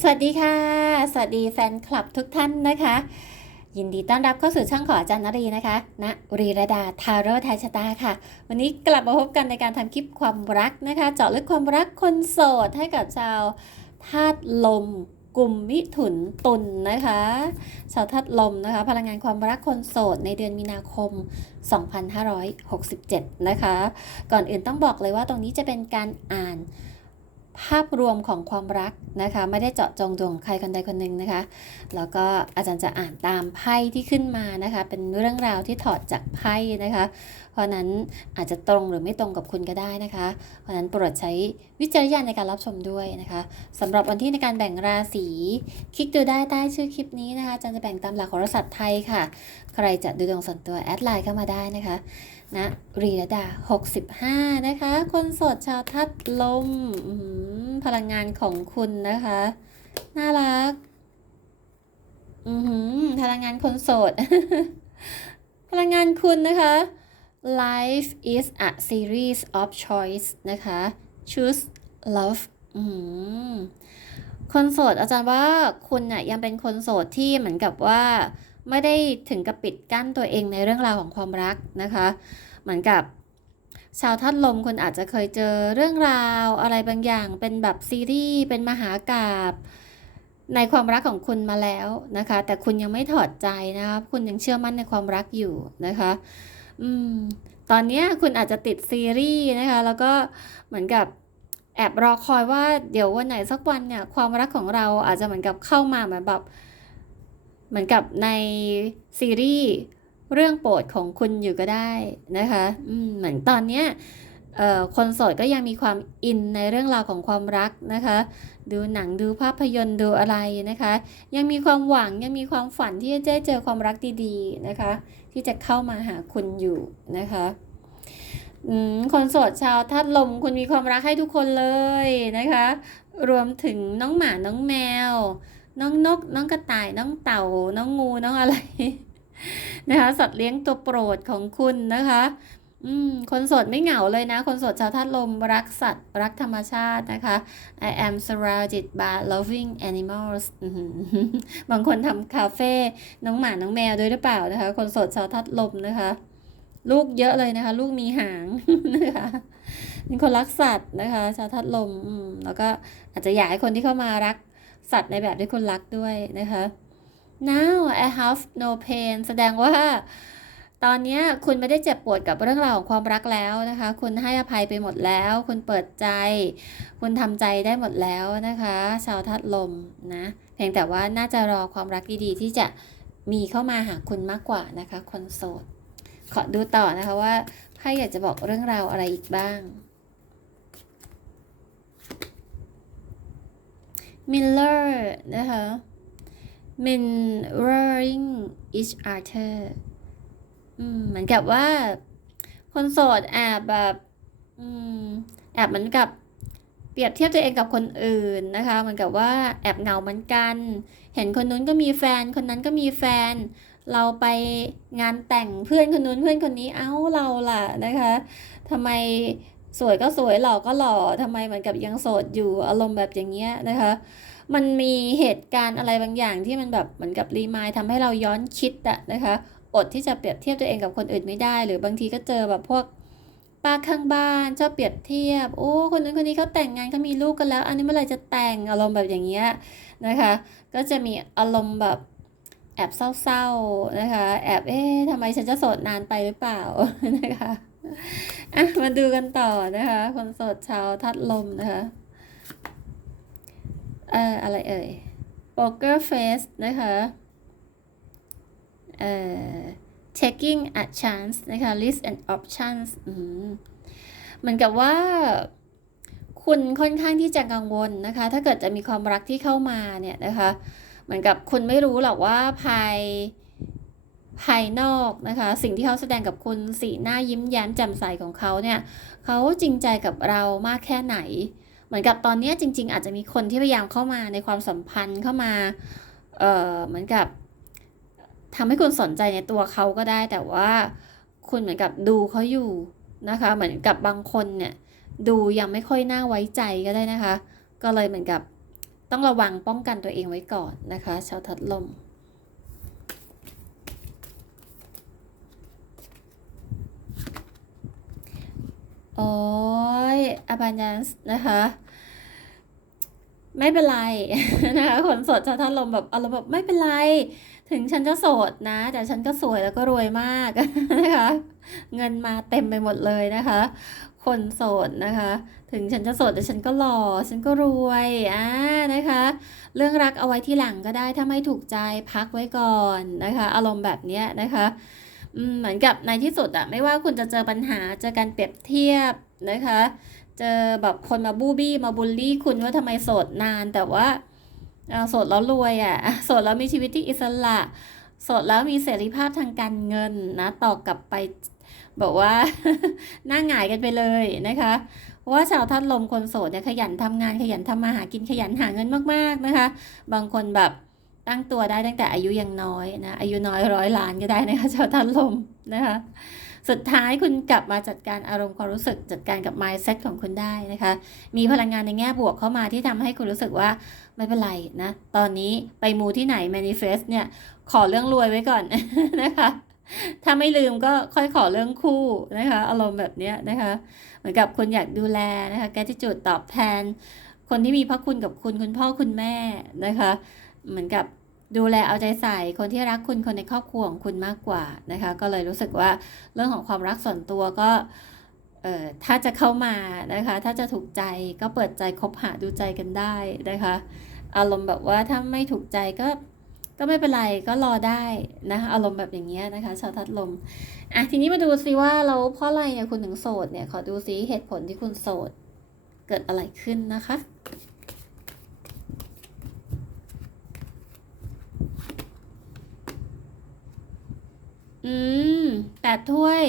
สวัสดีค่ะ สวัสดีแฟนคลับทุกท่านนะคะ ยินดีต้อนรับเข้าสู่ช่องของอาจารย์นรีนะคะณรีระดาทาโร่ไทยชะตาค่ะ วันนี้กลับมาพบกันในการทำคลิปความรักนะคะ เจาะลึกความรักคนโสดให้กับชาวธาตุลมกลุ่มมิถุนตุลนะคะชาวธาตุลมนะคะ พลังงานความรักคนโสดในเดือนมีนาคม 2567 นะคะ ก่อนอื่นต้องบอกเลยว่าตรงนี้จะเป็นการอ่าน ภาพรวมของความรักนะคะ ไม่ได้เจาะจงดวงใครคนใดคนหนึ่งนะคะ แล้วก็อาจารย์จะอ่านตามไพ่ที่ขึ้นมานะคะ เป็นเรื่องราวที่ถอดจากไพ่นะคะ เพราะนั้นอาจจะตรงหรือไม่ตรงกับคุณก็ได้นะคะ เพราะนั้นโปรดใช้วิจารณญาณในการรับชมด้วยนะคะสำหรับวันที่ในการแบ่งราศีคลิกดูได้ใต้ชื่อคลิปนี้นะคะจารย์จะแบ่งตามหลักโหราศาสตร์ไทยค่ะ ใครจะดูดวงส่วนตัวแอดไลน์เข้ามาได้นะคะนะรีรดา 65 นะคะ คนโสดชาวทัดลมพลังงานของคุณนะคะ น่ารัก อือหือพลังงานคนโสด พลังงานคุณนะคะ life is a series of choice นะคะ choose love อือหือคนโสดอาจารย์ว่าคุณน่ะยังเป็นคนโสดที่เหมือนกับว่า ไม่ได้ถึงกับปิดกั้นตัวเองในเรื่องราวของความรักนะคะ เหมือนกับชาวทัดลมคุณอาจจะเคยเจอเรื่องราวอะไรบางอย่าง เป็นแบบซีรีส์เป็นมหากาบในความรักของคุณมาแล้วนะคะ แต่คุณยังไม่ถอดใจนะคะคุณยังเชื่อมั่นในความรักอยู่นะคะ อืม ตอนนี้คุณอาจจะติดซีรีส์นะคะ แล้วก็เหมือนกับแอบรอคอยว่าเดี๋ยววันไหนสักวันเนี่ย ความรักของเราอาจจะเหมือนกับเข้ามาเหมือนแบบเหมือนกับในซีรีส์เรื่องโปรดของคุณอยู่ก็ได้นะคะ อืม เหมือนตอนเนี้ย คนโสดก็ยังมีความอินในเรื่องราวของความรักนะคะ ดูหนังดูภาพยนตร์ดูอะไรนะคะ ยังมีความหวังยังมีความฝันที่จะได้เจอความรักดีๆนะคะ ที่จะเข้ามาหาคุณอยู่นะคะคนโสดชาวทัดลมคุณมีความรักให้ทุกคนเลยนะคะ รวมถึงน้องหมาน้องแมว น้องนก น้องกระต่ายน้องเต่า น้องงูน้องอะไรนะคะสัตว์เลี้ยงตัวโปรดของคุณนะคะ อืม คนโสดไม่เหงาเลยนะ คนโสดชาวธาตุลมรักสัตว์ รักธรรมชาตินะคะ I am surrounded by loving animals บางคนทำคาเฟ่น้องหมา น้องแมวด้วยหรือเปล่านะคะ คนโสดชาวธาตุลมนะคะ ลูกเยอะเลยนะคะ ลูกมีหางนะคะเป็นคนรักสัตว์นะคะ ชาวธาตุลมอืมแล้วก็อาจจะอยากให้คนที่เข้ามารักสัตว์ในแบบที่คุณรักด้วยนะคะ now I have no pain แสดงว่า ตอนนี้คุณไม่ได้เจ็บปวดกับเรื่องราวของความรักแล้วนะคะ คุณให้อภัยไปหมดแล้ว คุณเปิดใจ คุณทำใจได้หมดแล้วนะคะ ชาวทัดลมนะ เพียงแต่ว่าน่าจะรอความรักดีๆที่จะมีเข้ามาหาคุณมากกว่านะคะ คนโสด ขอดูต่อนะคะว่าไพ่อยากจะบอกเรื่องราวอะไรอีกบ้าง Miller นะคะ mirroring each other อืม เหมือนกับว่า คนโสดแอบแบบ อืม แอบเหมือนกับเปรียบเทียบตัวเองกับคนอื่นนะคะ เหมือนกับว่าแอบเหงาเหมือนกัน เห็นคนนู้นก็มีแฟน คนนั้นก็มีแฟน เราไปงานแต่งเพื่อนคนนู้นเพื่อนคนนี้ เอ้าเราล่ะนะคะทำไมสวยก็สวยหล่อก็หล่อทำไมเหมือนกับยังโสดอยู่อารมณ์แบบอย่างเงี้ยนะคะ มันมีเหตุการณ์อะไรบางอย่างที่มันแบบเหมือนกับรีมายทำให้เราย้อนคิดอะนะคะ อดที่จะเปรียบเทียบตัวเองกับคนอื่นไม่ได้ หรือบางทีก็เจอแบบพวกป้าข้างบ้านชอบเปรียบเทียบ โอ้ คนนั้นคนนี้เขาแต่งงานเขามีลูกกันแล้ว อันนี้เมื่อไหร่จะแต่งอารมณ์แบบอย่างเงี้ยนะคะ ก็จะมีอารมณ์แบบแอบเศร้าๆนะคะ แอบเอ๊ะทำไมฉันจะโสดนานไปหรือเปล่านะคะอะมาดูกันต่อนะคะ คนโสดชาวทัดลมนะคะเอ่ออะไรเอ่ย poker face นะคะ taking a chance นะคะ list and options อืมเหมือนกับว่า คุณค่อนข้างที่จะกังวลนะคะ ถ้าเกิดจะมีความรักที่เข้ามาเนี่ยนะคะ เหมือนกับคุณไม่รู้หรอกว่าภายภายนอกนะคะ สิ่งที่เขาแสดงกับคุณสีหน้ายิ้มแย้มแจ่มใสของเขาเนี่ยเขาจริงใจกับเรามากแค่ไหน เหมือนกับตอนนี้จริง ๆ อาจจะมีคนที่พยายามเข้ามาในความสัมพันธ์เข้ามาเอ่อเหมือนกับ ทำให้คุณสนใจในตัวเขาก็ได้ แต่ว่าคุณเหมือนกับดูเขาอยู่นะคะ เหมือนกับบางคนเนี่ยดูยังไม่ค่อยน่าไว้ใจก็ได้นะคะ ก็เลยเหมือนกับต้องระวังป้องกันตัวเองไว้ก่อนนะคะ ชาวทัดลมโอ้ย abundance นะคะ ไม่เป็นไรนะคะ คนสดชาวท่านลมแบบอารมณ์แบบไม่เป็นไร ถึงฉันจะโสดนะ แต่ฉันก็สวยแล้วก็รวยมากนะคะ เงินมาเต็มไปหมดเลยนะคะ คนโสดนะคะ ถึงฉันจะโสดแต่ฉันก็หล่อ ฉันก็รวยอ่านะคะ เรื่องรักเอาไว้ที่หลังก็ได้ถ้าไม่ถูกใจพักไว้ก่อนนะคะ อารมณ์แบบเนี้ยนะคะเหมือนกับในที่สุดอะไม่ว่าคุณจะเจอปัญหาเจอการเปรียบเทียบนะคะ เจอแบบคนมาบูบี้มาบูลลี่คุณว่าทำไมโสดนานแต่ว่า โสดแล้วรวยอะโสดแล้วมีชีวิตที่อิสระ โสดแล้วมีเสรีภาพทางการเงินนะต่อกลับไปบอกว่าหน้าหงายกันไปเลยนะคะว่าชาวทัดลมคนโสดเนี่ยขยันทำงานขยันทำมาหากินขยันหาเงินมากๆนะคะ บางคนแบบตั้งตัวได้ตั้งแต่อายุยังน้อยนะอายุน้อยร้อยล้านก็ได้นะคะชาวทัดลมนะคะ สุดท้ายคุณกลับมาจัดการอารมณ์ความรู้สึกจัดการกับ mindset ของคุณได้นะคะ มีพลังงานในแง่บวกเข้ามาที่ทำให้คุณรู้สึกว่าไม่เป็นไรนะ ตอนนี้ไปมูที่ไหน manifest เนี่ย ขอเรื่องรวยไว้ก่อนนะคะถ้าไม่ลืมก็ค่อยขอเรื่องคู่นะคะ อารมณ์แบบเนี้ยนะคะ เหมือนกับคุณอยากดูแลนะคะแกที่จุดตอบแทน คนที่มีพระคุณกับคุณคุณพ่อคุณแม่นะคะ เหมือนกับ ดูแลเอาใจใส่คนที่รักคุณคนในครอบครัวของคุณมากกว่านะคะ ก็เลยรู้สึกว่าเรื่องของความรักส่วนตัวก็เอ่อถ้าจะเข้ามานะคะ ถ้าจะถูกใจก็เปิดใจคบหาดูใจกันได้นะคะ อารมณ์แบบว่าถ้าไม่ถูกใจก็ก็ไม่เป็นไรก็รอได้นะคะอารมณ์แบบอย่างเงี้ยนะคะ ชาวทัดลมอะทีนี้มาดูซิว่าเราเพราะอะไรเนี่ยคุณถึงโสดเนี่ยขอดูซิเหตุผลที่คุณโสดเกิดอะไรขึ้นนะคะ อืมแปดถ้วย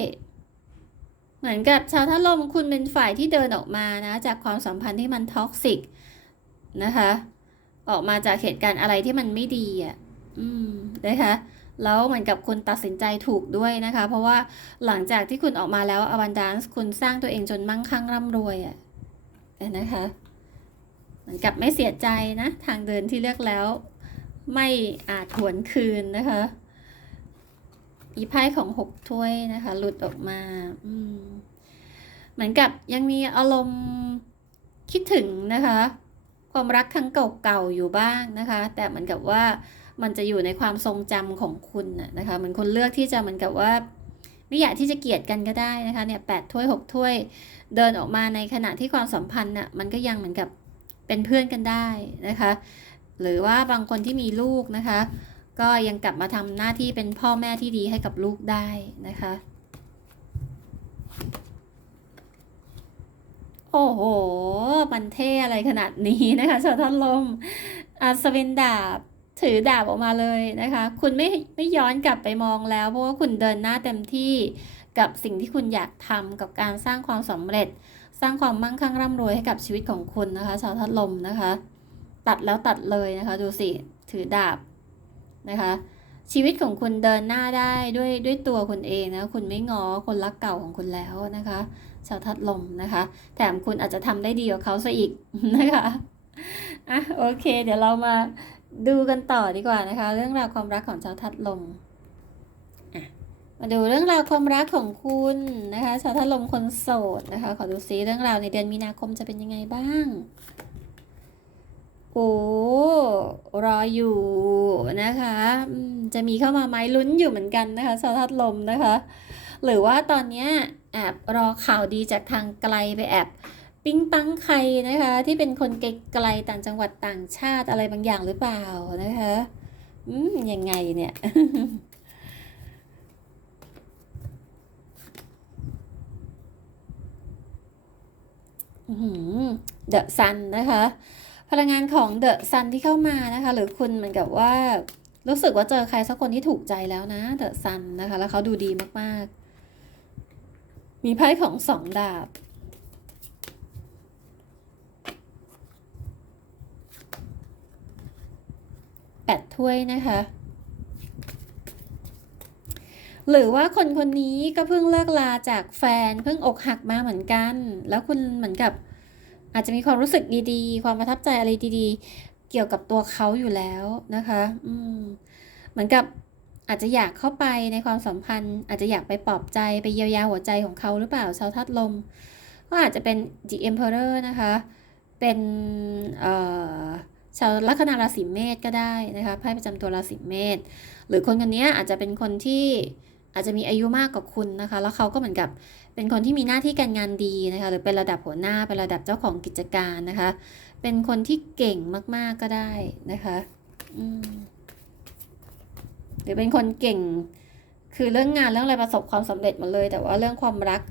เหมือนกับชาวทัดลมคุณเป็นฝ่ายที่เดินออกมานะ จากความสัมพันธ์ที่มันท็อกซิกนะคะ ออกมาจากเหตุการณ์อะไรที่มันไม่ดีอะ อืมนะคะแล้วเหมือนกับคุณตัดสินใจถูกด้วยนะคะ เพราะว่าหลังจากที่คุณออกมาแล้วอวันดานซ์คุณสร้างตัวเองจนมั่งคั่งร่ำรวยอะนะคะ เหมือนกับไม่เสียใจนะ ทางเดินที่เลือกแล้ว ไม่อาจหวนคืนนะคะ อีไพ่ของหกถ้วยนะคะ หลุดออกมา อืม เหมือนกับยังมีอารมณ์คิดถึงนะคะ ความรักครั้งเก่าๆอยู่บ้างนะคะ แต่เหมือนกับว่ามันจะอยู่ในความทรงจำของคุณน่ะนะคะเหมือนคนเลือกที่จะเหมือนกับว่าไม่อยากที่จะเกลียดกันก็ได้นะคะเนี่ยแปดถ้วยหกถ้วย เดินออกมาในขณะที่ความสัมพันธ์น่ะมันก็ยังเหมือนกับเป็นเพื่อนกันได้นะคะ หรือว่าบางคนที่มีลูกนะคะ ก็ยังกลับมาทำหน้าที่เป็นพ่อแม่ที่ดีให้กับลูกได้นะคะ โอ้โห มันเท่อะไรขนาดนี้นะคะชาวท่านลมอัศวินดาบถือดาบออกมาเลยนะคะ คุณไม่ไม่ย้อนกลับไปมองแล้ว เพราะว่าคุณเดินหน้าเต็มที่กับสิ่งที่คุณอยากทำกับการสร้างความสำเร็จ สร้างความมั่งคั่งร่ำรวยให้กับชีวิตของคุณนะคะชาวทัดลมนะคะ ตัดแล้วตัดเลยนะคะ ดูสิ ถือดาบนะคะ ชีวิตของคุณเดินหน้าได้ด้วยด้วยตัวคุณเองนะ คุณไม่งอคนรักเก่าของคุณแล้วนะคะ ชาวทัดลมนะคะ แถมคุณอาจจะทำได้ดีกว่าเขาซะอีกนะคะอะโอเค เดี๋ยวเรามาดูกันต่อดีกว่านะคะ เรื่องราวความรักของชาวทัดลมมาดูเรื่องราวความรักของคุณนะคะชาวทัดลมคนโสดนะคะ ขอดูซิเรื่องราวในเดือนมีนาคมจะเป็นยังไงบ้าง โอ้รออยู่นะคะจะมีเข้ามาไหมลุ้นอยู่เหมือนกันนะคะชาวทัดลมนะคะ หรือว่าตอนนี้แอบรอข่าวดีจากทางไกลไปแอบปิ๊งปังใครนะคะ ที่เป็นคนไกลๆต่างจังหวัดต่างชาติอะไรบางอย่างหรือเปล่านะคะอืมยังไงเนี่ยเดอะซันนะคะ พลังงานของเดอะซันที่เข้ามานะคะ หรือคุณเหมือนกับว่า รู้สึกว่าเจอใครสักคนที่ถูกใจแล้วนะเดอะซันนะคะ แล้วเขาดูดีมากๆ มีไพ่ของสองดาบแปดถ้วยนะคะ หรือว่าคนคนนี้ก็เพิ่งเลิกลาจากแฟนเพิ่งอกหักมาเหมือนกัน แล้วคุณเหมือนกับ อาจจะมีความรู้สึกดีๆ ความประทับใจอะไรดีๆ เกี่ยวกับตัวเขาอยู่แล้วนะคะ อืม เหมือนกับอาจจะอยากเข้าไปในความสัมพันธ์ อาจจะอยากไปปลอบใจไปเยียวยาหัวใจของเขาหรือเปล่าชาวธาตุลม ก็อาจจะเป็น The Emperor นะคะ เป็นเอ่อชาวลัคนาราศีเมษก็ได้นะคะไพ่ประจำตัวราศีเมษหรือคนคนนี้อาจจะเป็นคนที่ อาจจะมีอายุมากกว่าคุณนะคะ แล้วเขาก็เหมือนกับเป็นคนที่มีหน้าที่การงานดีนะคะ หรือเป็นระดับหัวหน้า เป็นระดับเจ้าของกิจการนะคะ เป็นคนที่เก่งมากๆก็ได้นะคะหรือเป็นคนเก่ง คือเรื่องงานเรื่องอะไรประสบความสำเร็จหมดเลย แต่ว่าเรื่องความรัก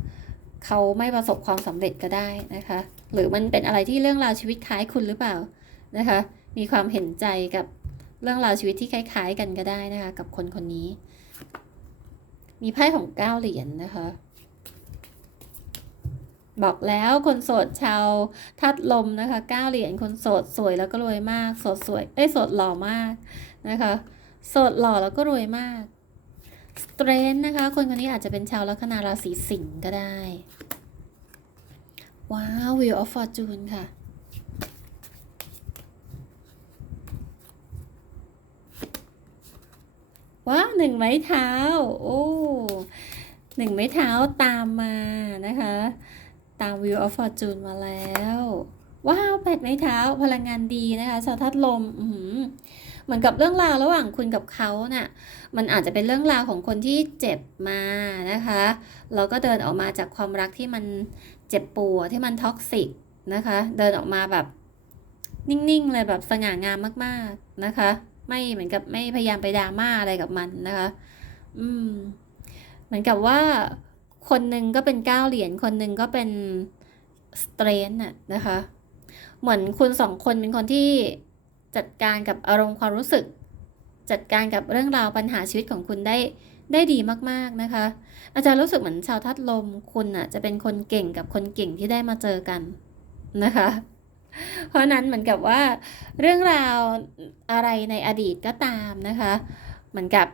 เขาไม่ประสบความสำเร็จก็ได้นะคะ หรือมันเป็นอะไรที่เรื่องราวชีวิตคล้ายคุณหรือเปล่านะคะ มีความเห็นใจกับเรื่องราวชีวิตที่คล้าย ๆ กันก็ได้นะคะ กับคนคนนี้ มีไพ่ของเก้าเหรียญนะคะ บอกแล้วคนโสดชาวทัดลมนะคะเก้าเหรียญคนโสดสวยแล้วก็รวยมากโสดสวยเอ้ยโสดหล่อมากนะคะโสดหล่อแล้วก็รวยมากสเตรนนะคะ คนคนนี้อาจจะเป็นชาวลัคนาราศีสิงห์ก็ได้ ว้าว Wheel of Fortune ค่ะ ว้าวหนึ่งไม้เท้า โอ้หนึ่งไม้เท้าตามมานะคะ ตาม Wheel of Fortune มาแล้ว ว้าวแปดไม้เท้าพลังงานดีนะคะชาวทัดลมอืเหมือนกับเรื่องราวระหว่างคุณกับเขาน่ะมันอาจจะเป็นเรื่องราวของคนที่เจ็บมานะคะแล้วก็เดินออกมาจากความรักที่มันเจ็บปวดที่มันท็อกซิกนะคะ เดินออกมาแบบนิ่งๆเลยแบบสง่างามมากๆนะคะ ไม่เหมือนกับไม่พยายามไปดราม่าอะไรกับมันนะคะ อืม เหมือนกับว่าคนหนึ่งก็เป็นเก้าเหรียญคนหนึ่งก็เป็นสเตรนน่ะนะคะ เหมือนคุณสองคนเป็นคนที่จัดการกับอารมณ์ความรู้สึก จัดการกับเรื่องราวปัญหาชีวิตของคุณได้ได้ดีมากๆนะคะ อาจารย์รู้สึกเหมือนชาวทัดลมคุณอะจะเป็นคนเก่งกับคนเก่งที่ได้มาเจอกันนะคะ เพราะนั้นเหมือนกับว่าเรื่องราวอะไรในอดีตก็ตามนะคะ เหมือนกับ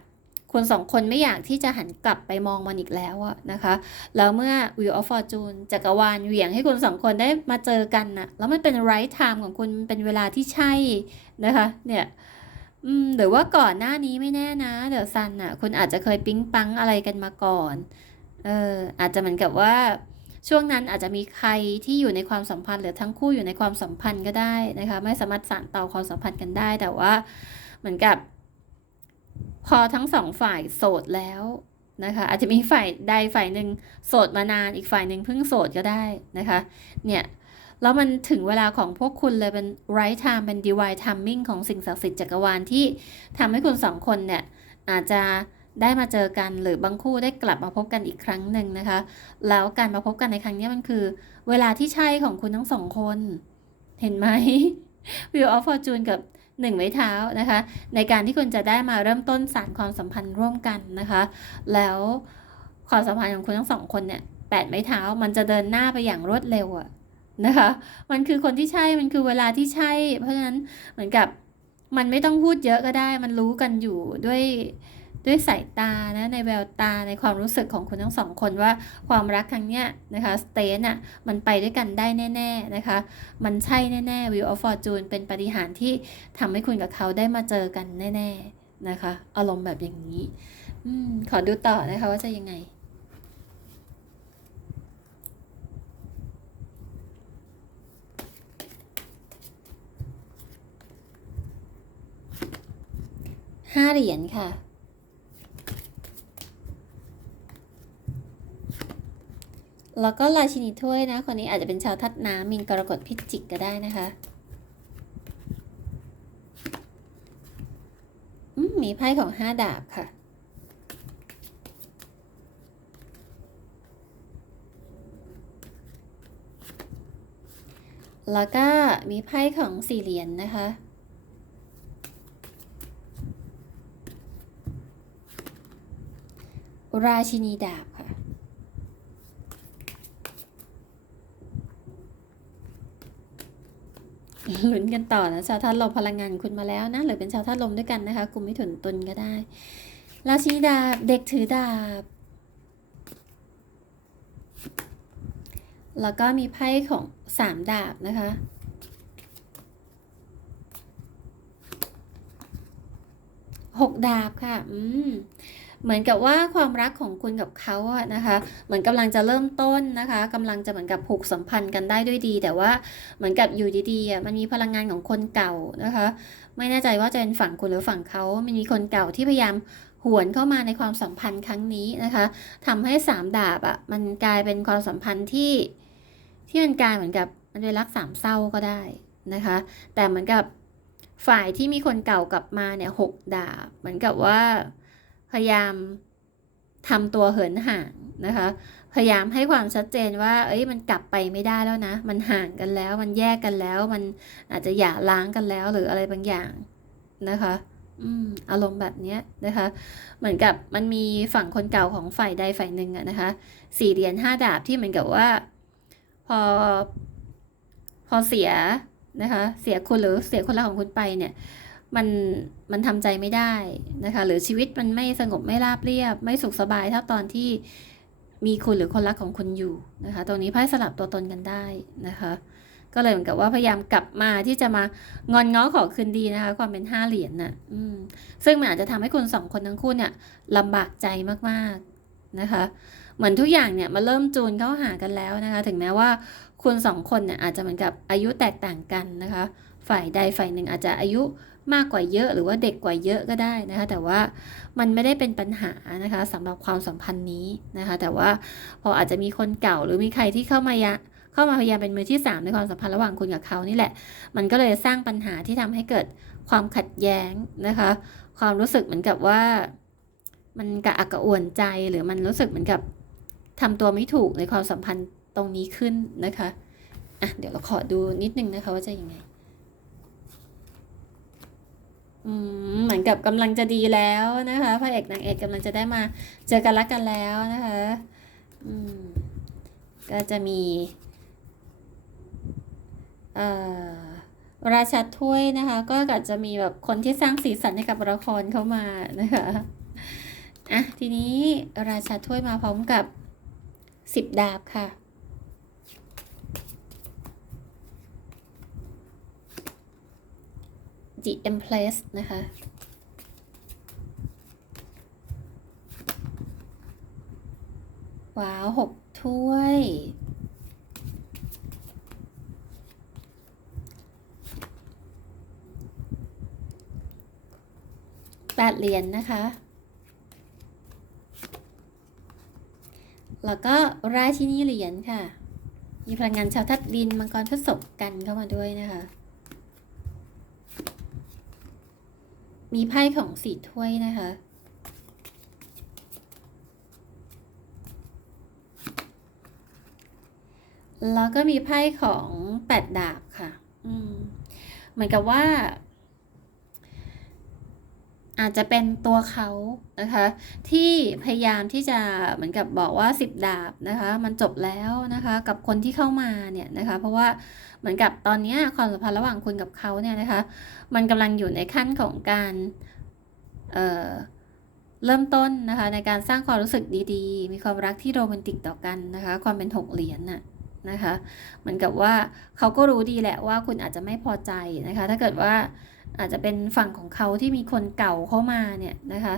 คุณสองคนไม่อยากที่จะหันกลับไปมองมันอีกแล้วอะนะคะ แล้วเมื่อ Wheel of Fortune จักรวาลเหวี่ยงให้คุณสองคนได้มาเจอกันนะแล้วมันเป็น right time ของคุณเป็นเวลาที่ใช่นะคะ เนี่ยอืมหรือว่าก่อนหน้านี้ไม่แน่นะ เดี๋ยวซันอะคุณอาจจะเคยปิ๊งปังอะไรกันมาก่อน เอออาจจะเหมือนกับว่า ช่วงนั้นอาจจะมีใครที่อยู่ในความสัมพันธ์ หรือทั้งคู่อยู่ในความสัมพันธ์ก็ได้นะคะ ไม่สามารถสานต่อความสัมพันธ์กันได้ แต่ว่าเหมือนกับ พอทั้งสองฝ่ายโสดแล้วนะคะอาจจะมีฝ่ายใดฝ่ายหนึ่งโสดมานานอีกฝ่ายหนึ่งเพิ่งโสดก็ได้นะคะเนี่ยแล้วมันถึงเวลาของพวกคุณเลยเป็น right time เป็น divine timing ของสิ่งศักดิ์สิทธิ์จักรวาลที่ทำให้คุณสองคนเนี่ยอาจจะ ได้มาเจอกันหรือบางคู่ได้กลับมาพบกันอีกครั้งหนึ่งนะคะ แล้วการมาพบกันในครั้งนี้มันคือ เวลาที่ใช่ของคุณทั้งสองคน เห็นไหม Wheel of Fortune กับหนึ่งไม้เท้านะคะ ในการที่คุณจะได้มาเริ่มต้นสารความสัมพันธ์ร่วมกันนะคะ แล้วความสัมพันธ์ของคุณทั้งสองคนเนี่ยแปดไม้เท้ามันจะเดินหน้าไปอย่างรวดเร็วอะนะคะ มันคือคนที่ใช่ มันคือเวลาที่ใช่ เพราะฉะนั้นเหมือนกับมันไม่ต้องพูดเยอะก็ได้ มันรู้กันอยู่ด้วย ด้วยสายตานะในแววตาในความรู้สึกของคุณทั้งสองคนว่าความรักครั้งเนี้ยนะคะสเตนอะมันไปด้วยกันได้แน่ ๆนะคะ มันใช่แน่ๆ Wheel of Fortune เป็นปฏิหารที่ทำให้คุณกับเขาได้มาเจอกันแน่ ๆนะคะ อารมณ์แบบอย่างนี้อมขอดูต่อนะคะว่าจะยังไงห้าเหรียญค่ะ แล้วก็ราชินีถ้วยนะ คนนี้อาจจะเป็นชาวทัดน้ำมินกรกฎพิจิกก็ได้นะคะมมีไพ่ของห้าดาบค่ะ แล้วก็มีไพ่ของสี่เหรียญนะคะราชินีดาบ ลุ้นกันต่อนะชาวธาตุลมพลังงานคุณมาแล้วนะหรือเป็นชาวธาตุลมด้วยกันนะคะกลุ่มมิถุนตุนก็ได้ ราชินีดาบเด็กถือดาบ แล้วก็มีไพ่ของสามดาบนะคะหกดาบค่ะ อืม เหมือนกับว่าความรักของคุณกับเขาอะนะคะ เหมือนกำลังจะเริ่มต้นนะคะกำลังจะเหมือนกับผูกสัมพันธ์กันได้ด้วยดี แต่ว่าเหมือนกับอยู่ดีๆอะมันมีพลังงานของคนเก่านะคะ ไม่แน่ใจว่าจะเป็นฝั่งคุณหรือฝั่งเขามันมีคนเก่าที่พยายามหวนเข้ามาในความสัมพันธ์ครั้งนี้นะคะทำให้สามดาบอะมันกลายเป็นความสัมพันธ์ที่ที่มันกลายเหมือนกับมันเป็นรักสามเศร้าก็ได้นะคะ แต่เหมือนกับฝ่ายที่มีคนเก่ากลับมาเนี่ยหกดาบ เหมือนกับว่า พยายามทำตัวเหินห่างนะคะ พยายามให้ความชัดเจนว่า เอ้ยมันกลับไปไม่ได้แล้วนะ มันห่างกันแล้ว มันแยกกันแล้ว มันอาจจะหย่าร้างกันแล้วหรืออะไรบางอย่างนะคะอืมอารมณ์แบบเนี้ยนะคะ เหมือนกับมันมีฝั่งคนเก่าของฝ่ายใดฝ่ายหนึ่งอะนะคะสี่เหรียญห้าดาบที่เหมือนกับว่า พอ พอเสียนะคะ เสียคุณหรือเสียคนรักของคุณไปเนี่ย มันมันทำใจไม่ได้นะคะหรือชีวิตมันไม่สงบไม่ราบเรียบ ไม่สุขสบายเท่าตอนที่มีคุณหรือคนรักของคุณอยู่นะคะตรงนี้ไพ่สลับตัวตนกันได้นะคะก็เลยเหมือนกับว่าพยายามกลับมาที่จะมางอนง้อขอคืนดีนะคะ ความเป็นห้าเหรียญน่ะอืมซึ่งมันอาจจะทำให้คุณสองคนทั้งคู่เนี่ยลำบากใจมากๆนะคะ เหมือนทุกอย่างเนี่ยมาเริ่มจูนเข้าหากันแล้วนะคะ ถึงแม้ว่าคุณสองคนเนี่ยอาจจะเหมือนกับอายุแตกต่างกันนะคะ ฝ่ายใดฝ่ายหนึ่งอาจจะอายุ มากกว่าเยอะหรือว่าเด็กกว่าเยอะก็ได้นะคะแต่ว่ามันไม่ได้เป็นปัญหานะคะสำหรับความสัมพันธ์นี้นะคะแต่ว่าพออาจจะมีคนเก่าหรือมีใครที่เข้ามายะเข้ามาพยายามเป็นมือที่สามในความสัมพันธ์ระหว่างคุณกับเขานี่แหละ มันก็เลยสร้างปัญหาที่ทำให้เกิดความขัดแย้งนะคะ ความรู้สึกเหมือนกับว่า มันกระอักกระอ่วนใจหรือมันรู้สึกเหมือนกับทำตัวไม่ถูกในความสัมพันธ์ตรงนี้ขึ้นนะคะอะเดี๋ยวเราขอดูนิดนึงนะคะว่าจะยังไง เหมือนกับกำลังจะดีแล้วนะคะพระเอกนางเอกกำลังจะได้มาเจอกันรักกันแล้วนะคะอืมก็จะมีเอ่อราชาถ้วยนะคะ ก็อาจจะมีแบบคนที่สร้างสีสันให้กับละครเข้ามานะคะอะทีนี้ราชาถ้วยมาพร้อมกับสิบดาบค่ะ The Empress นะคะ ว้าวหกถ้วย แปดเหรียญนนะคะ แล้วก็ราชินีเหรียญค่ะ มีพลังงานชาวทัดดินมังกรทศพกันเข้ามาด้วยนะคะ มีไพ่ของสีถ้วยนะคะ แล้วก็มีไพ่ของแปดดาบค่ะ อืม เหมือนกับว่า อาจจะเป็นตัวเขานะคะที่พยายามที่จะเหมือนกับบอกว่าสิบดาบนะคะมันจบแล้วนะคะกับคนที่เข้ามาเนี่ยนะคะเพราะว่าเหมือนกับตอนนี้ความสัมพันธ์ระหว่างคุณกับเขาเนี่ยนะคะมันกำลังอยู่ในขั้นของการเอ่อเริ่มต้นนะคะในการสร้างความรู้สึกดีๆ มีความรักที่โรแมนติกต่อกันนะคะความเป็นหกเหรียญน่ะนะคะเหมือนกับว่าเขาก็รู้ดีแหละว่าคุณอาจจะไม่พอใจนะคะถ้าเกิดว่า อาจจะเป็นฝั่งของเขาที่มีคนเก่าเข้ามาเนี่ยนะคะ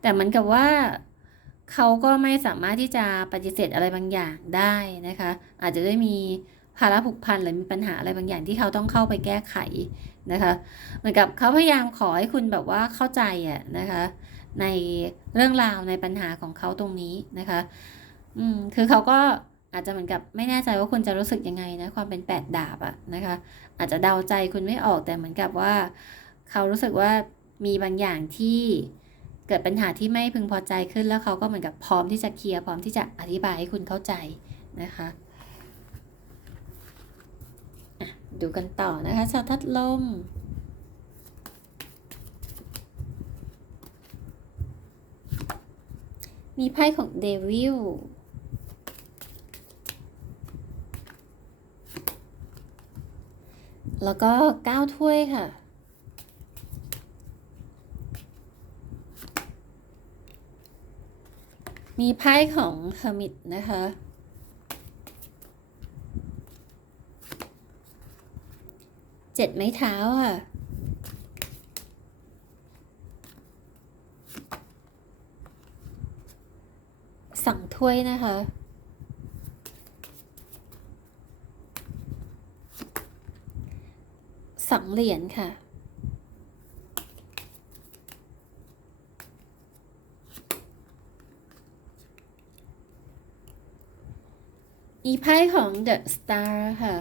แต่เหมือนกับว่าเขาก็ไม่สามารถที่จะปฏิเสธอะไรบางอย่างได้นะคะ อาจจะได้มีภาระผูกพันหรือมีปัญหาอะไรบางอย่างที่เขาต้องเข้าไปแก้ไขนะคะเหมือนกับเขาพยายามขอให้คุณแบบว่าเข้าใจอะนะคะในเรื่องราวในปัญหาของเขาตรงนี้นะคะ อืมคือเขาก็ อาจจะเหมือนกับไม่แน่ใจว่าคุณจะรู้สึกยังไงนะความเป็นแปดดาบอะนะคะ อาจจะเดาใจคุณไม่ออกแต่เหมือนกับว่า เขารู้สึกว่ามีบางอย่างที่เกิดปัญหาที่ไม่พึงพอใจขึ้นแล้วเขาก็เหมือนกับพร้อมที่จะเคลียร์พร้อมที่จะอธิบายให้คุณเข้าใจนะคะดูกันต่อนะคะชาวทัดลมมีไพ่ของเดวิล แล้วก็เก้าถ้วยค่ะ มีไพ่ของเฮอร์มิตนะคะ เจ็ดไม้เท้าค่ะสั่งถ้วยนะคะ เหรียญค่ะ อีไพ่ของ The Star ค่ะ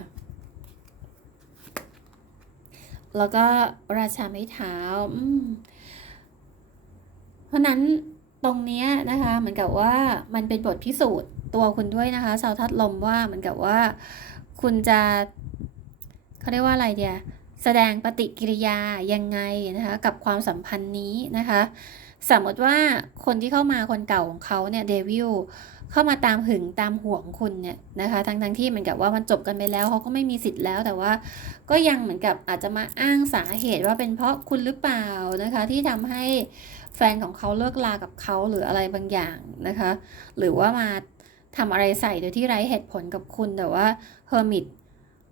แล้วก็ราชาไม้เท้า เพราะนั้นตรงนี้นะคะเหมือนกับว่ามันเป็นบทพิสูจน์ตัวคุณด้วยนะคะชาวทัดลมว่าเหมือนกับว่าคุณจะเขาเรียกว่าอะไรเดีย แสดงปฏิกิริยายังไงนะคะกับความสัมพันธ์นี้นะคะสมมติว่าคนที่เข้ามาคนเก่าของเขาเนี่ยเดวิลเข้ามาตามหึงตามห่วงคุณเนี่ยนะคะทั้งทั้งที่เหมือนกับว่ามันจบกันไปแล้วเขาก็ไม่มีสิทธิ์แล้วแต่ว่าก็ยังเหมือนกับอาจจะมาอ้างสาเหตุว่าเป็นเพราะคุณหรือเปล่านะคะที่ทำให้แฟนของเขาเลิกลากับเขาหรืออะไรบางอย่างนะคะหรือว่ามาทำอะไรใส่โดยที่ไร้เหตุผลกับคุณแต่ว่าเฮอร์มิต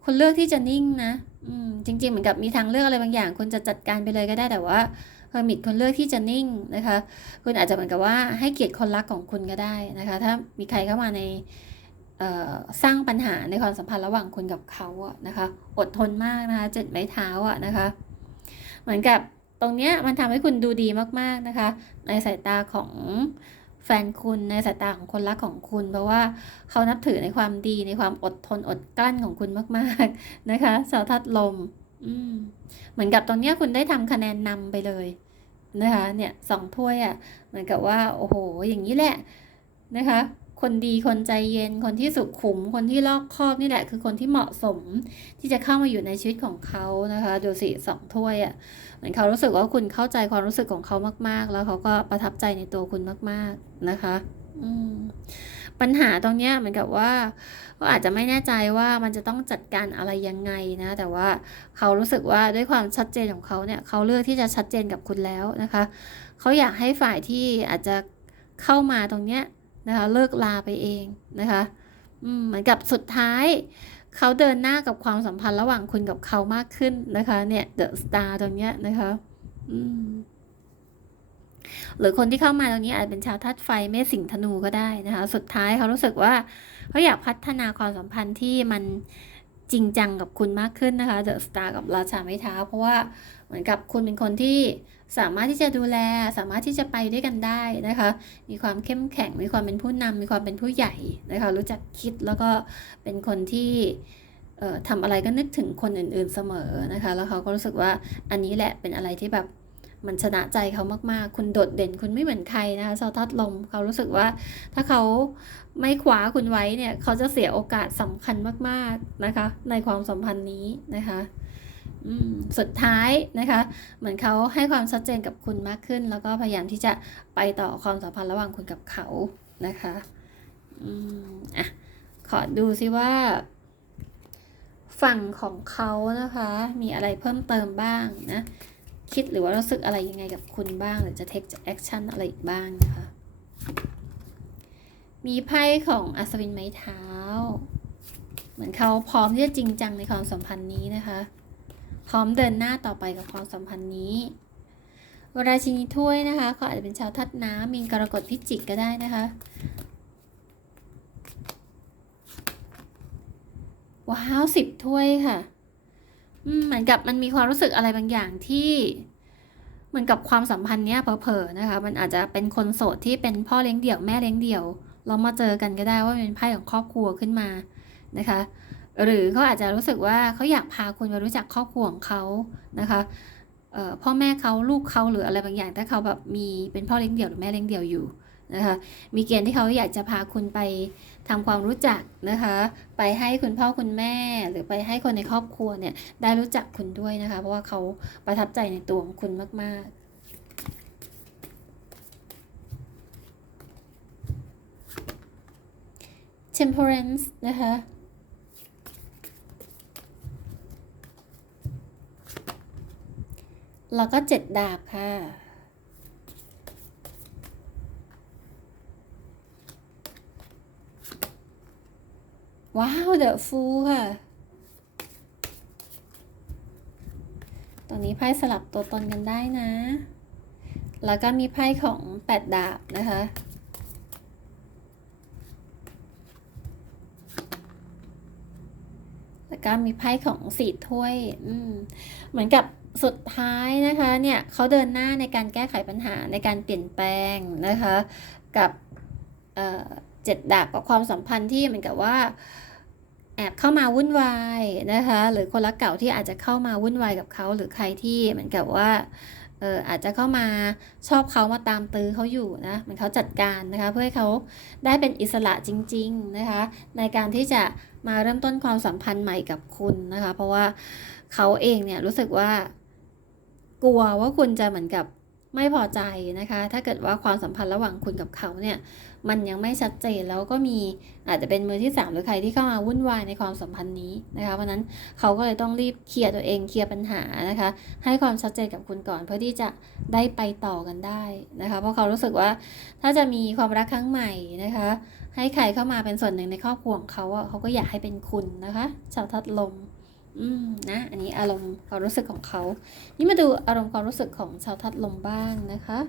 คุณเลือกที่จะนิ่งนะ อืมจริง ๆ เหมือนกับมีทางเลือกอะไรบางอย่างคุณจะจัดการไปเลยก็ได้แต่ว่าเฮอร์มิตคุณเลือกที่จะนิ่งนะคะ คุณอาจจะเหมือนกับว่าให้เกียรติคนรักของคุณก็ได้นะคะ ถ้ามีใครเข้ามาในสร้างปัญหาในความสัมพันธ์ระหว่างคุณกับเขาอะนะคะ อดทนมากนะคะเจ็ดไม้เท้าอะนะคะ เหมือนกับตรงเนี้ยมันทำให้คุณดูดีมากๆนะคะ ในสายตาของ แฟนคุณในสายตาของคนรักของคุณ เพราะว่าเขานับถือในความดีในความอดทนอดกลั้นของคุณมากๆนะคะสาวทัดลมอืมเหมือนกับตรงเนี้ยคุณได้ทำคะแนนนำไปเลยนะคะเนี่ยสองถ้วยอะ่ะเหมือนกับว่าโอ้โหอย่างนี้แหละนะคะ คนดีคนใจเย็น คนที่สุขุม คนที่รอบคอบนี่แหละ คือคนที่เหมาะสมที่จะเข้ามาอยู่ในชีวิตของเขานะคะดูสิสองถ้วยอะ่ะเหมือนเขารู้สึกว่าคุณเข้าใจความรู้สึกของเขามาก ๆ แล้วเขาก็ประทับใจในตัวคุณมาก ๆนะคะอืมปัญหาตรงเนี้ยเหมือนกับว่าก็อาจจะไม่แน่ใจว่ามันจะต้องจัดการอะไรยังไงนะ แต่ว่าเขารู้สึกว่าด้วยความชัดเจนของเขาเนี่ยเขาเลือกที่จะชัดเจนกับคุณแล้วนะคะ เขาอยากให้ฝ่ายที่อาจจะเข้ามาตรงเนี้ย นะคะเลิกลาไปเองนะคะเหมือนกับสุดท้ายเขาเดินหน้ากับความสัมพันธ์ระหว่างคุณกับเขามากขึ้นนะคะเนี่ยเดอะสตาร์ตรงเนี้ยนะคะหรือคนที่เข้ามาตรงนี้อาจเป็นชาวทัดไฟเมษสิงธนูก็ได้นะคะสุดท้ายเขารู้สึกว่าเขาอยากพัฒนาความสัมพันธ์ที่มันจริงจังกับคุณมากขึ้นนะคะเดอะสตาร์กับราชาไม้เท้าเพราะว่าเหมือนกับคุณเป็นคนที่ สามารถที่จะดูแลสามารถที่จะไปด้วยกันได้นะคะ มีความเข้มแข็ง มีความเป็นผู้นำมีความเป็นผู้ใหญ่นะคะ รู้จักคิดแล้วก็เป็นคนที่ทำอะไรก็นึกถึงคนอื่นๆเสมอนะคะ แล้วเขาก็รู้สึกว่าอันนี้แหละเป็นอะไรที่แบบมันชนะใจเขามากๆ คุณโดดเด่นคุณไม่เหมือนใครนะคะชาวทัดลมเขารู้สึกว่า ถ้าเขาไม่คว้าคุณไว้เนี่ย เขาจะเสียโอกาสสำคัญมากๆนะคะ ในความสัมพันธ์นี้นะคะ สุดท้ายนะคะ เหมือนเขาให้ความชัดเจนกับคุณมากขึ้น แล้วก็พยายามที่จะไปต่อความสัมพันธ์ระหว่างคุณกับเขานะคะอืมอะขอดูซิว่า ฝั่งของเขานะคะ มีอะไรเพิ่มเติมบ้างนะ คิดหรือว่ารู้สึกอะไรยังไงกับคุณบ้าง หรือจะ take action อะไรอีกบ้างนะคะ มีไพ่ของอัศวินไม้เท้า เหมือนเขาพร้อมที่จะจริงจังในความสัมพันธ์นี้นะคะ พร้อมเดินหน้าต่อไปกับความสัมพันธ์นี้วราชินีถ้วยนะคะเขาอาจจะเป็นชาวทัดน้ำมีกรกฎพิจิกก็ได้นะคะว้าวสิบถ้วยค่ะเหมือนกับมันมีความรู้สึกอะไรบางอย่างที่เหมือนกับความสัมพันธ์เนี้ยเผลอๆนะคะ มันอาจจะเป็นคนโสดที่เป็นพ่อเลี้ยงเดี่ยวแม่เลี้ยงเดี่ยว เรามาเจอกันก็ได้ว่าเป็นไพ่ของครอบครัวขึ้นมานะคะ หรือเขาอาจจะรู้สึกว่าเขาอยากพาคุณมารู้จักครอบครัวของเขานะคะพ่อแม่เขาลูกเขาหรืออะไรบางอย่างถ้าเขาแบบมีเป็นพ่อเลี้ยงเดี่ยวหรือแม่เลี้ยงเดี่ยวอยู่นะคะมีเกณฑ์ที่เขาอยากจะพาคุณไปทำความรู้จักนะคะ ไปให้คุณพ่อคุณแม่ หรือไปให้คนในครอบครัวเนี่ยได้รู้จักคุณด้วยนะคะ เพราะว่าเขาประทับใจในตัวของคุณมากๆ temperance นะคะ แล้วก็เจ็ดดาบค่ะ ว้าวเดอะฟูค่ะ ตอนนี้ไพ่สลับตัวตนกันได้นะ แล้วก็มีไพ่ของแปดดาบนะคะ ก็มีไพ่ของสี่ถ้วยอืเหมือนกับสุดท้ายนะคะเนี่ยเขาเดินหน้าในการแก้ไขปัญหาในการเปลี่ยนแปลงนะคะกับเจ็ดดาบกับความสัมพันธ์ที่เหมือนกับว่าแอบเข้ามาวุ่นวายนะคะหรือคนรักเก่าที่อาจจะเข้ามาวุ่นวายกับเขาหรือใครที่เหมือนกับว่าเอออาจจะเข้ามาชอบเขามาตามตื้อเขาอยู่นะมันเขาจัดการนะคะเพื่อให้เขาได้เป็นอิสระจริง ๆนะคะ ในการที่จะ มาเริ่มต้นความสัมพันธ์ใหม่กับคุณนะคะ เพราะว่าเขาเองเนี่ยรู้สึกว่า กลัวว่าคุณจะเหมือนกับไม่พอใจนะคะ ถ้าเกิดว่าความสัมพันธ์ระหว่างคุณกับเขาเนี่ย มันยังไม่ชัดเจนแล้วก็มีอาจจะเป็นมือที่สามหรือใครที่เข้ามาวุ่นวายในความสัมพันธ์นี้นะคะ เพราะนั้นเขาก็เลยต้องรีบเคลียร์ตัวเองเคลียร์ปัญหานะคะ ให้ความชัดเจนกับคุณก่อน เพื่อที่จะได้ไปต่อกันได้นะคะ เพราะเขารู้สึกว่าถ้าจะมีความรักครั้งใหม่นะคะ ให้ใครเข้ามาเป็นส่วนหนึ่งในครอบครัวของเขาอะเขาก็อยากให้เป็นคุณนะคะชาวทัดลมอืมนะอันนี้อารมณ์ความรู้สึกของเขา นี่มาดูอารมณ์ความรู้สึกของชาวทัดลมบ้างนะคะ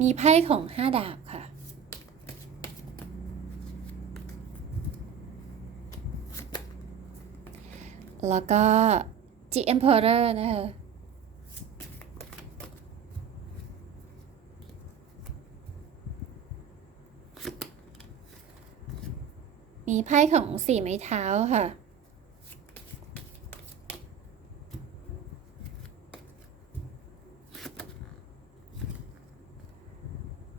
มีไพ่ของห้าดาบค่ะ แล้วก็ G Emperor นะคะมีไพ่ของสี่ไม้เท้าค่ะ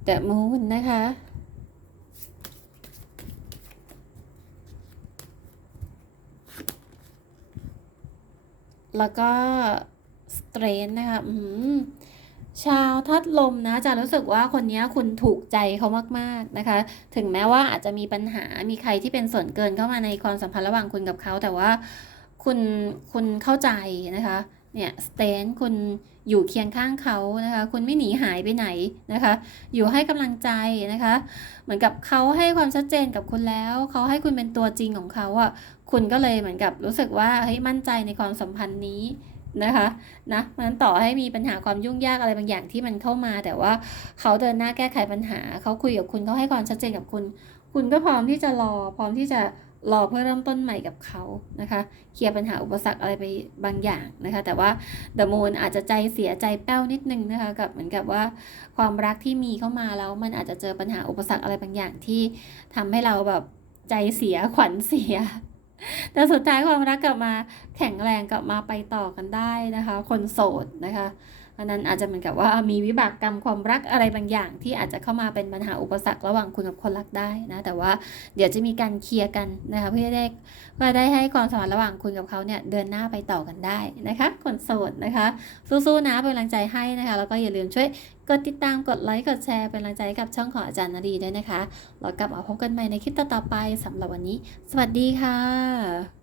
The Moon นะคะ แล้วก็สเตรนนะคะอืมชาวทัดลมนะจะรู้สึกว่าคนนี้คุณถูกใจเขามาก ๆ นะคะ ถึงแม้ว่าอาจจะมีปัญหามีใครที่เป็นส่วนเกินเข้ามาในความสัมพันธ์ระหว่างคุณกับเขา แต่ว่าคุณคุณเข้าใจนะคะ เนี่ยสเตนคุณอยู่เคียงข้างเขานะคะ คุณไม่หนีหายไปไหนนะคะ อยู่ให้กำลังใจนะคะ เหมือนกับเขาให้ความชัดเจนกับคุณแล้ว เขาให้คุณเป็นตัวจริงของเขาอะคุณก็เลยเหมือนกับรู้สึกว่าเฮ้ยมั่นใจในความสัมพันธ์นี้นะคะนะเพราะฉะนั้นต่อให้มีปัญหาความยุ่งยากอะไรบางอย่างที่มันเข้ามา แต่ว่าเขาเดินหน้าแก้ไขปัญหา เขาคุยกับคุณเขาให้ความชัดเจนกับคุณ คุณก็พร้อมที่จะรอ พร้อมที่จะ รอเพื่อเริ่มต้นใหม่กับเขานะคะ เคลียร์ปัญหาอุปสรรคอะไรไปบางอย่างนะคะ แต่ว่าเดอะมูนอาจจะใจเสียใจแป้วนิดนึงนะคะ กับเหมือนกับว่าความรักที่มีเข้ามาแล้วมันอาจจะเจอปัญหาอุปสรรคอะไรบางอย่างที่ทำให้เราแบบใจเสียขวัญเสีย แต่สุดท้ายความรักกลับมาแข็งแรงกลับมาไปต่อกันได้นะคะ คนโสดนะคะ อันนั้นอาจจะเหมือนกับว่ามีวิบากกรรมความรักอะไรบางอย่าง ที่อาจจะเข้ามาเป็นปัญหาอุปสรรคระหว่างคุณกับคนรักได้นะ แต่ว่าเดี๋ยวจะมีการเคลียร์กันนะคะเพื่อได้ก็ได้ให้ความสัมพันธ์ระหว่างคุณกับเขาเนี่ยเดินหน้าไปต่อกันได้นะคะ คนโสดนะคะ สู้ๆนะเป็นกำลังใจให้นะคะแล้วก็อย่าลืมช่วยกดติดตามกดไลค์กดแชร์เป็นกำลังใจกับช่องของอาจารย์นาดีด้วยนะคะแล้วกลับมาพบกันใหม่ในคลิปต่อๆไปสำหรับวันนี้ สวัสดีค่ะ